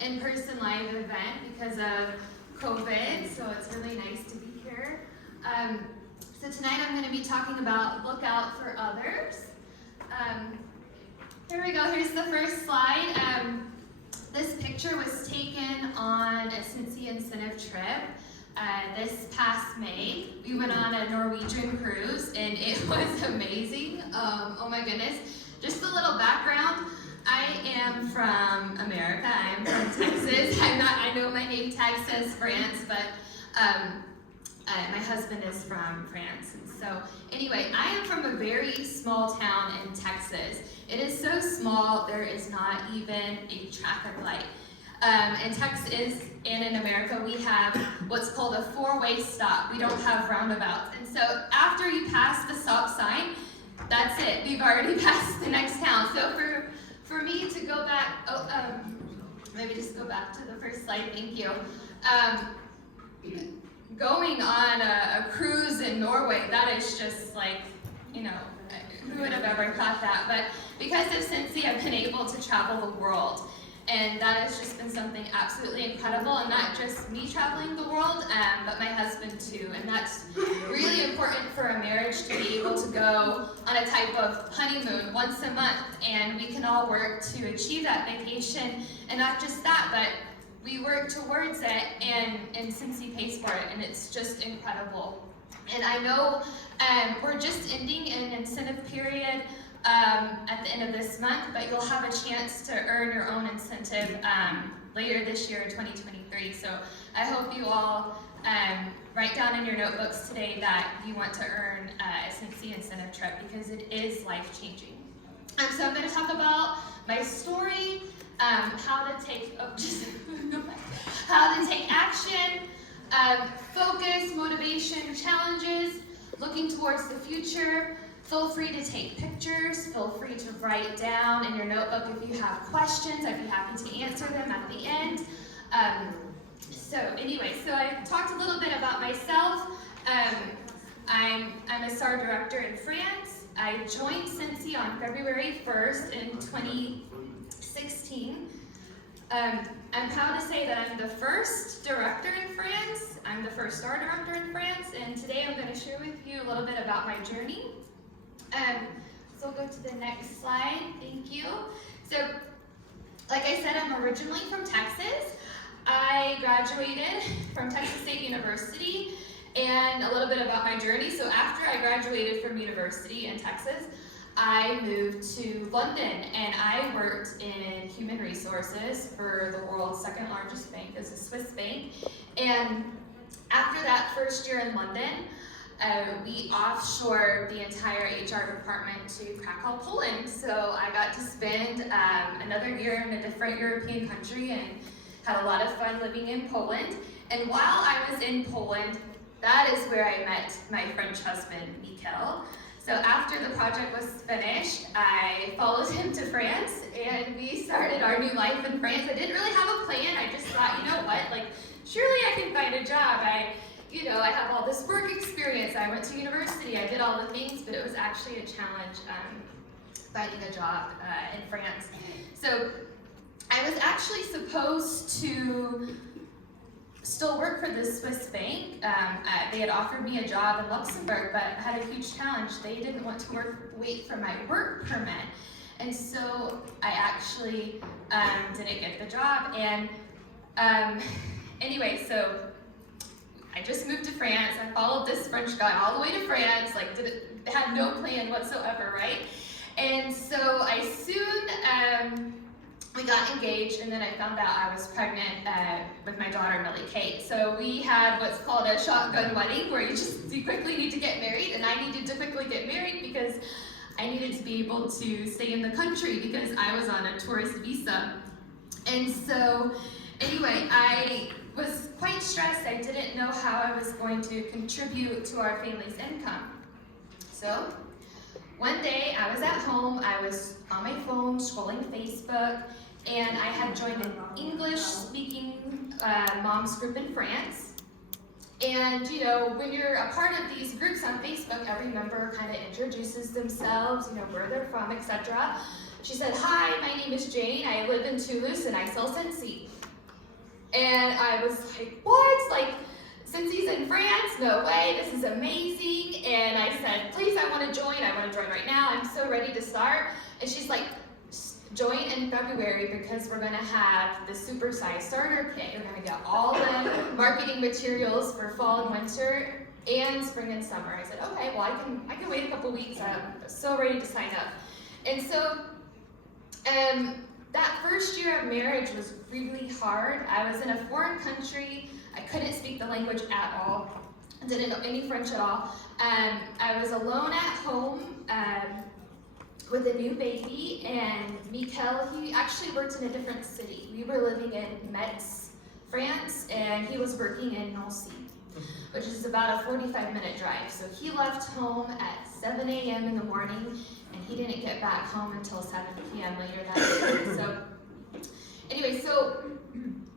in-person live event because of COVID, so it's really nice to be here. So tonight I'm going to be talking about look out for others. Here we go, here's the first slide. This picture was taken on a Scentsy incentive trip this past May. We went on a Norwegian cruise and it was amazing. Oh my goodness. Just a little background. I am from America. I'm from Texas. I know my name tag says France, but my husband is from France. And so anyway, I am from a very small town in Texas. It is so small, there is not even a traffic light. In Texas and in America, we have what's called a four-way stop. We don't have roundabouts. And so after you pass the stop sign, that's it. We've already passed the next town. So for me to go back, maybe just go back to the first slide, thank you. Going on a cruise in Norway, that is just like, you know, who would have ever thought that? But because of Scentsy, I've been able to travel the world. And that has just been something absolutely incredible, and not just me traveling the world, but my husband too. And that's really important for a marriage, to be able to go on a type of honeymoon once a month, and we can all work to achieve that vacation. And not just that, but we work towards it, and Scentsy pays for it, and it's just incredible. And I know we're just ending an incentive period at the end of this month, but you'll have a chance to earn your own incentive later this year in 2023. So I hope you all write down in your notebooks today that you want to earn a Scentsy incentive trip, because it is life-changing. So I'm going to talk about my story, how to take action, focus, motivation, challenges, looking towards the future. Feel free to take pictures, feel free to write down in your notebook if you have questions. I'd be happy to answer them at the end. So I talked a little bit about myself. I'm a SAR director in France. I joined Scentsy on February 1st in 2016. I'm proud to say that I'm the first director in France. I'm the first SAR director in France, and today I'm going to share with you a little bit about my journey. So we'll go to the next slide, thank you. So, like I said, I'm originally from Texas. I graduated from Texas State University, and a little bit about my journey. So after I graduated from university in Texas, I moved to London, and I worked in human resources for the world's second largest bank. It's a Swiss bank. And after that first year in London, we offshored the entire HR department to Krakow, Poland. So I got to spend another year in a different European country and had a lot of fun living in Poland. And while I was in Poland, that is where I met my French husband, Miesch. So after the project was finished, I followed him to France, and we started our new life in France. I didn't really have a plan. I just thought, you know what, like, surely I can find a job. I have all this work experience. I went to university. I did all the things, but it was actually a challenge finding a job in France. So I was actually supposed to still work for this Swiss bank. They had offered me a job in Luxembourg, but I had a huge challenge. They didn't want to wait for my work permit. And so I actually didn't get the job. And anyway, so I just moved to France. I followed this French guy all the way to France, had no plan whatsoever, right? And so I soon, we got engaged, and then I found out I was pregnant with my daughter, Millie Kate. So we had what's called a shotgun wedding, where you quickly need to get married, and I needed to quickly get married because I needed to be able to stay in the country because I was on a tourist visa. And so anyway, I was quite stressed. I didn't know how I was going to contribute to our family's income. So one day I was at home, I was on my phone scrolling Facebook, and I had joined an English-speaking moms group in France. And when you're a part of these groups on Facebook, every member kind of introduces themselves, where they're from, etc. She said, "Hi, my name is Jane. I live in Toulouse and I sell Scentsy." And I was like, what? Like, Scentsy's in France? No way, this is amazing. And I said, please, I want to join right now. I'm so ready to start. And she's like, join in February because we're gonna have the supersized starter kit. You're gonna get all the marketing materials for fall and winter and spring and summer. I said, okay, well I can wait a couple weeks. I'm so ready to sign up. And so that first year of marriage was really hard. I was in a foreign country. I couldn't speak the language at all. I didn't know any French at all. I was alone at home with a new baby, and Mikel, he actually worked in a different city. We were living in Miesch, France, and he was working in Nancy, which is about a 45-minute drive. So he left home at 7 a.m. in the morning, and he didn't get back home until 7 p.m. later that day. So anyway, so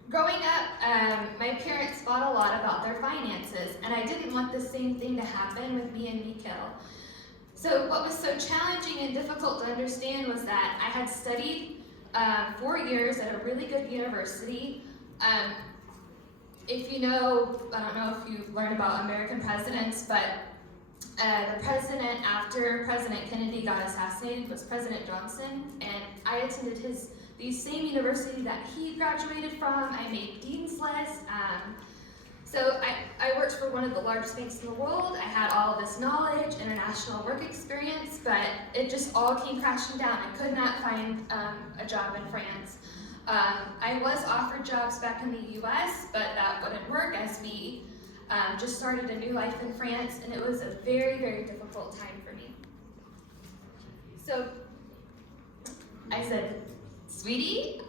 growing up, my parents fought a lot about their finances, and I didn't want the same thing to happen with me and Mikel. So what was so challenging and difficult to understand was that I had studied 4 years at a really good university. If you know, I don't know if you've learned about American presidents, but the president after President Kennedy got assassinated was President Johnson, and I attended the same university that he graduated from. I made dean's list. So I worked for one of the largest banks in the world. I had all of this knowledge, international work experience, but it just all came crashing down. I could not find a job in France. I was offered jobs back in the US, but that wouldn't work as we just started a new life in France, and it was a very, very difficult time for me. So I said, sweetie,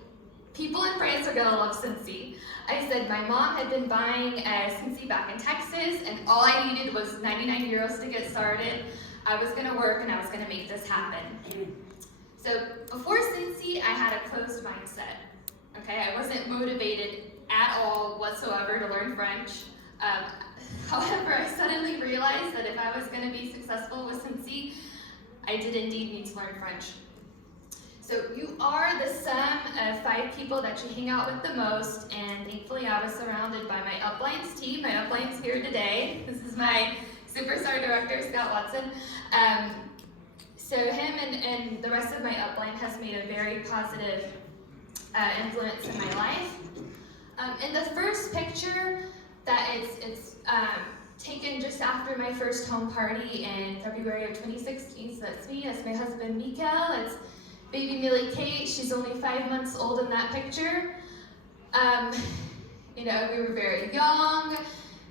people in France are gonna love Scentsy. I said my mom had been buying Scentsy back in Texas, and all I needed was 99 euros to get started. I was gonna work and I was gonna make this happen. So before Scentsy, I had a closed mindset. Okay, I wasn't motivated at all whatsoever to learn French. However, I suddenly realized that if I was gonna be successful with Scentsy, I did indeed need to learn French. So you are the sum of 5 people that you hang out with the most, and thankfully I was surrounded by my uplines team. My upline's here today. This is my superstar director, Scott Watson. So him and the rest of my upline has made a very positive influence in my life. In the first picture, that it's taken just after my first home party in February of 2016. So that's me, that's my husband Mikel, it's baby Millie Kate, she's only 5 months old in that picture. You know, we were very young.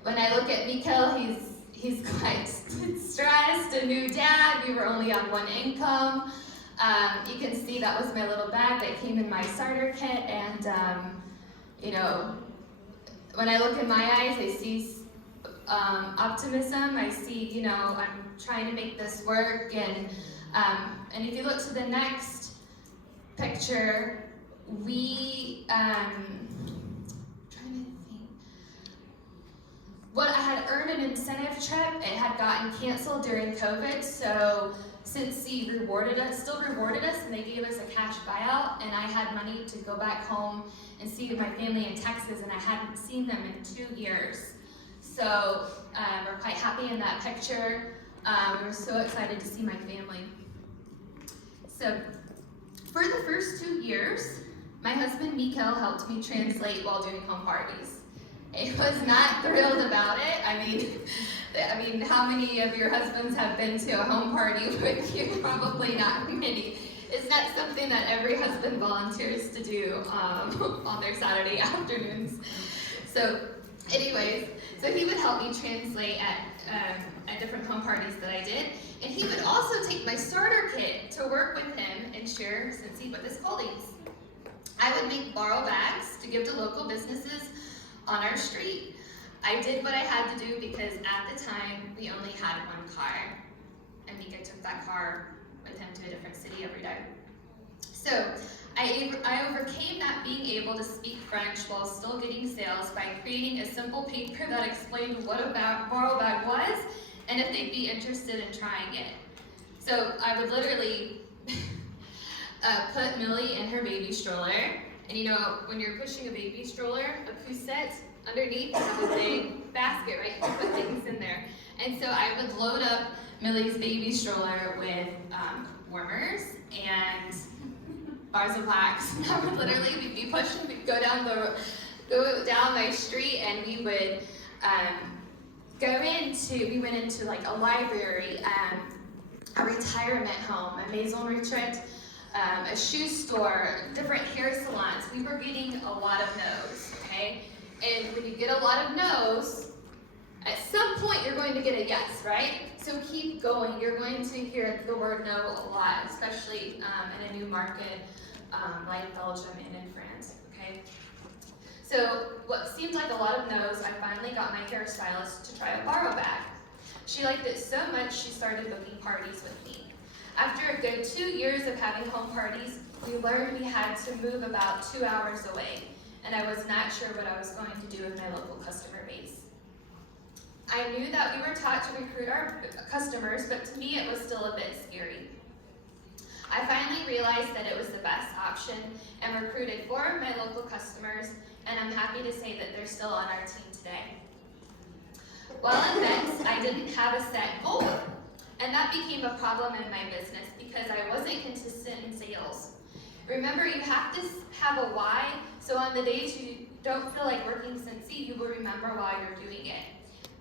When I look at Mikel, he's quite stressed, a new dad, we were only on 1 income. You can see that was my little bag that came in my starter kit, and you know, when I look in my eyes, I see optimism. I see, you know, I'm trying to make this work, and if you look to the next picture, we trying to think. What I had earned an incentive trip, it had gotten canceled during COVID, so Scentsy still rewarded us, and they gave us a cash buyout, and I had money to go back home and see my family in Texas, and I hadn't seen them in 2 years. So we're quite happy in that picture. We were so excited to see my family. So for the first 2 years, my husband Mikel helped me translate while doing home parties. He was not thrilled about it. I mean, how many of your husbands have been to a home party with you? Probably not many. It's not something that every husband volunteers to do on their Saturday afternoons. So anyways, so he would help me translate at different home parties that I did. And he would also take my starter kit to work with him and share Scentsy with his colleagues. I would make borrow bags to give to local businesses on our street. I did what I had to do because at the time we only had 1 car, and Mika took that car with him to a different city every day. So I overcame not being able to speak French while still getting sales by creating a simple paper that explained what a borrow bag was and if they'd be interested in trying it. So I would literally put Millie in her baby stroller, And you know, when you're pushing a baby stroller, a poussette, underneath you have a big basket, right? You put things in there. And so I would load up Millie's baby stroller with warmers and bars of wax. I would literally be pushing, we'd go down my street, and we would we went into like a library, a retirement home, a maison retraite, a shoe store, different hair salons. We were getting a lot of no's, okay? And when you get a lot of no's, at some point you're going to get a yes, right? So keep going. You're going to hear the word no a lot, especially in a new market like Belgium and in France, okay? So what seemed like a lot of no's, I finally got my hairstylist to try a borrow bag. She liked it so much, she started booking parties with me. After a good 2 years of having home parties, we learned we had to move about 2 hours away, and I was not sure what I was going to do with my local customer base. I knew that we were taught to recruit our customers, but to me it was still a bit scary. I finally realized that it was the best option and recruited 4 of my local customers, and I'm happy to say that they're still on our team today. While in Miesch, I didn't have a set goal, and that became a problem in my business because I wasn't consistent in sales. Remember, you have to have a why, so on the days you don't feel like working Scentsy, you will remember why you're doing it.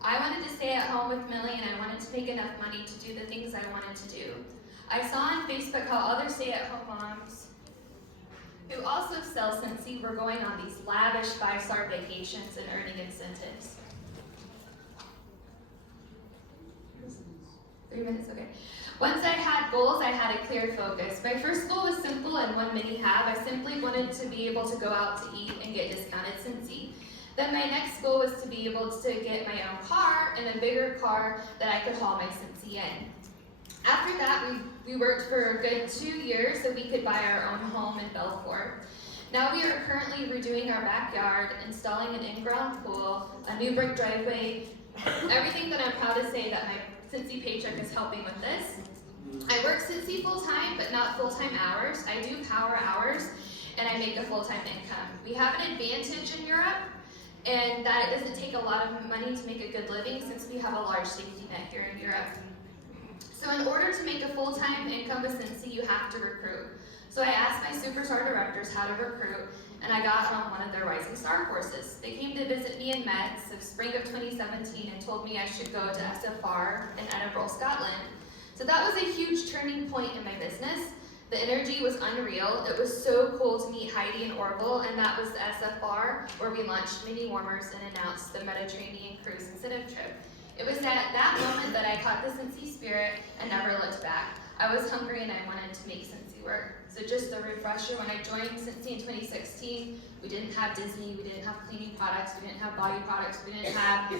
I wanted to stay at home with Millie, and I wanted to make enough money to do the things I wanted to do. I saw on Facebook how other stay-at-home moms who also sell Scentsy were going on these lavish 5-star vacations and earning incentives. 3 minutes, okay. Once I had goals, I had a clear focus. My first goal was simple and one many have. I simply wanted to be able to go out to eat and get discounted Scentsy. Then my next goal was to be able to get my own car and a bigger car that I could haul my Scentsy in. After that, we worked for a good 2 years so we could buy our own home in Belfort. Now we are currently redoing our backyard, installing an in-ground pool, a new brick driveway, everything that I'm proud to say that my Scentsy paycheck is helping with this. I work Scentsy full-time, but not full-time hours. I do power hours, and I make a full-time income. We have an advantage in Europe, and that it doesn't take a lot of money to make a good living since we have a large safety net here in Europe. So in order to make a full-time income with Scentsy, you have to recruit. So I asked my superstar directors how to recruit, and I got on one of their Rising Star courses. They came to visit me in Miesch of spring of 2017 and told me I should go to SFR in Edinburgh, Scotland. So that was a huge turning point in my business. The energy was unreal. It was so cool to meet Heidi and Orville, and that was the SFR where we launched mini warmers and announced the Mediterranean cruise incentive trip. It was at that moment that I caught the Scentsy spirit and never looked back. I was hungry and I wanted to make Scentsy work. So just a refresher, when I joined Scentsy in 2016, we didn't have Disney, we didn't have cleaning products, we didn't have body products, we didn't have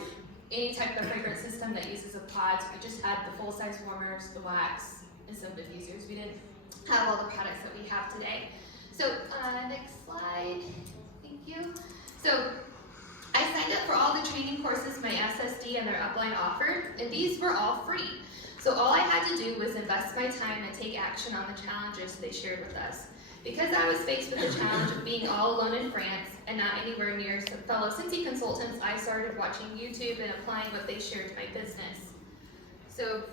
any type of fragrance system that uses a pod. We just had the full-size warmers, the wax, and some diffusers. We didn't have all the products that we have today. So next slide, thank you. So I signed up for all the training courses my SSD and their upline offered, and these were all free. So all I had to do was invest my time and take action on the challenges they shared with us. Because I was faced with the challenge of being all alone in France and not anywhere near some fellow Scentsy consultants, I started watching YouTube and applying what they shared to my business. So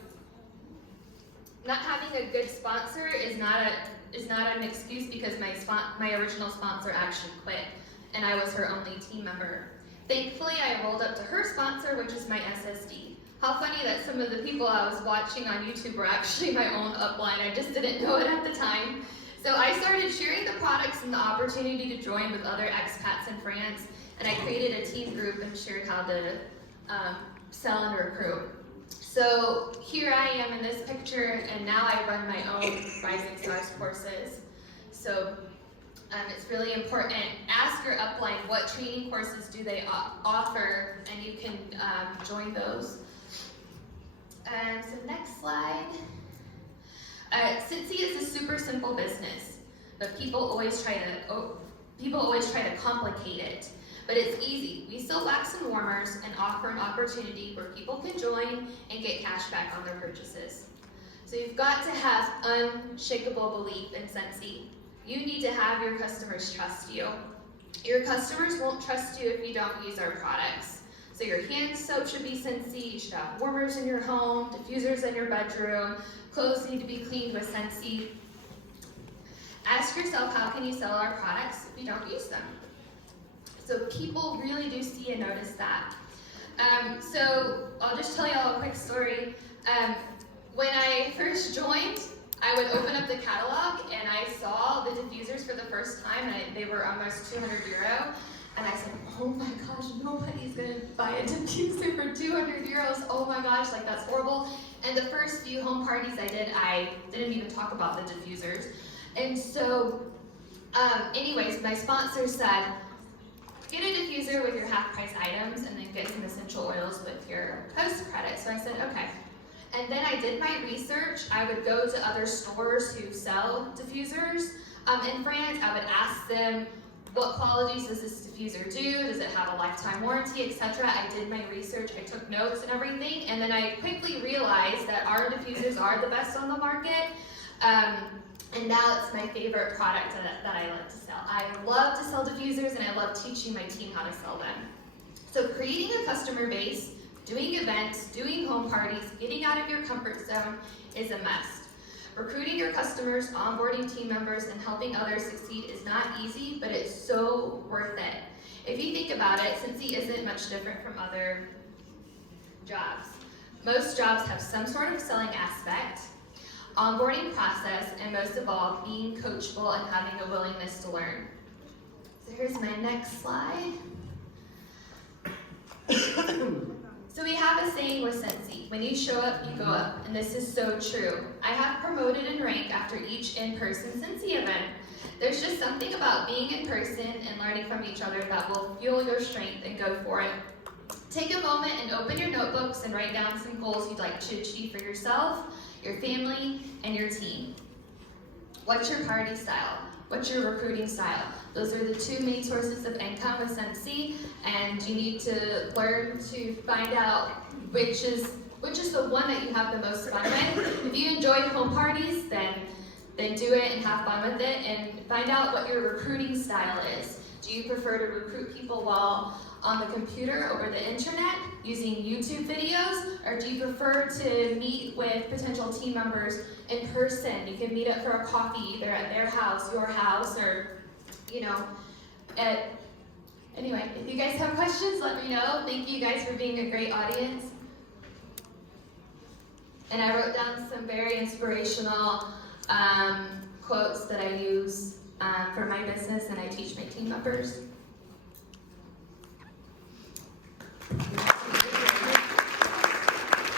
not having a good sponsor is not an excuse because my original sponsor actually quit, and I was her only team member. Thankfully, I rolled up to her sponsor, which is my SSD. How funny that some of the people I was watching on YouTube were actually my own upline. I just didn't know it at the time. So I started sharing the products and the opportunity to join with other expats in France, and I created a team group and shared how to sell and recruit. So here I am in this picture, and now I run my own Rising Stars courses. So it's really important. Ask your upline what training courses do they offer, and you can join those. So next slide. Scentsy is a super simple business, but people always try to complicate it. But it's easy. We sell wax and warmers and offer an opportunity where people can join and get cash back on their purchases. So you've got to have unshakable belief in Scentsy. You need to have your customers trust you. Your customers won't trust you if you don't use our products. So your hand soap should be Scentsy, you should have warmers in your home, diffusers in your bedroom, clothes need to be cleaned with Scentsy. Ask yourself, how can you sell our products if you don't use them? So people really do see and notice that. So I'll just tell you all a quick story. When I first joined, I would open up the catalog and I saw the diffusers for the first time, and they were almost 200 euro. And I said, oh my gosh, nobody's gonna buy a diffuser for 200 euros. Oh my gosh, like that's horrible. And the first few home parties I didn't even talk about the diffusers. And so, anyways, my sponsor said, get a diffuser with your half price items and then get some essential oils with your post credit. So I said, okay. And then I did my research. I would go to other stores who sell diffusers in France. I would ask them, what qualities does this diffuser do? Does it have a lifetime warranty, etc.? I did my research, I took notes and everything, and then I quickly realized that our diffusers are the best on the market. And now it's my favorite product that I like to sell. I love to sell diffusers and I love teaching my team how to sell them. So creating a customer base, doing events, doing home parties, getting out of your comfort zone is a must. Recruiting your customers, onboarding team members, and helping others succeed is not easy, but it's so worth it. If you think about it, Scentsy isn't much different from other jobs. Most jobs have some sort of selling aspect, onboarding process, and most of all, being coachable and having a willingness to learn. So here's my next slide. So we have a saying with Scentsy, when you show up, you go up, and this is so true. I have promoted in rank after each in-person Scentsy event. There's just something about being in person and learning from each other that will fuel your strength and go for it. Take a moment and open your notebooks and write down some goals you'd like to achieve for yourself, your family, and your team. What's your party style? What's your recruiting style? Those are the two main sources of income with Scentsy, and you need to learn to find out which is the one that you have the most fun with. If you enjoy home parties, then do it and have fun with it, and find out what your recruiting style is. Do you prefer to recruit people while on the computer over the internet using YouTube videos, or do you prefer to meet with potential team members in person? You can meet up for a coffee either at their house, your house, or anyway, if you guys have questions, let me know. Thank you guys for being a great audience. And I wrote down some very inspirational quotes that I use for my business and I teach my team members.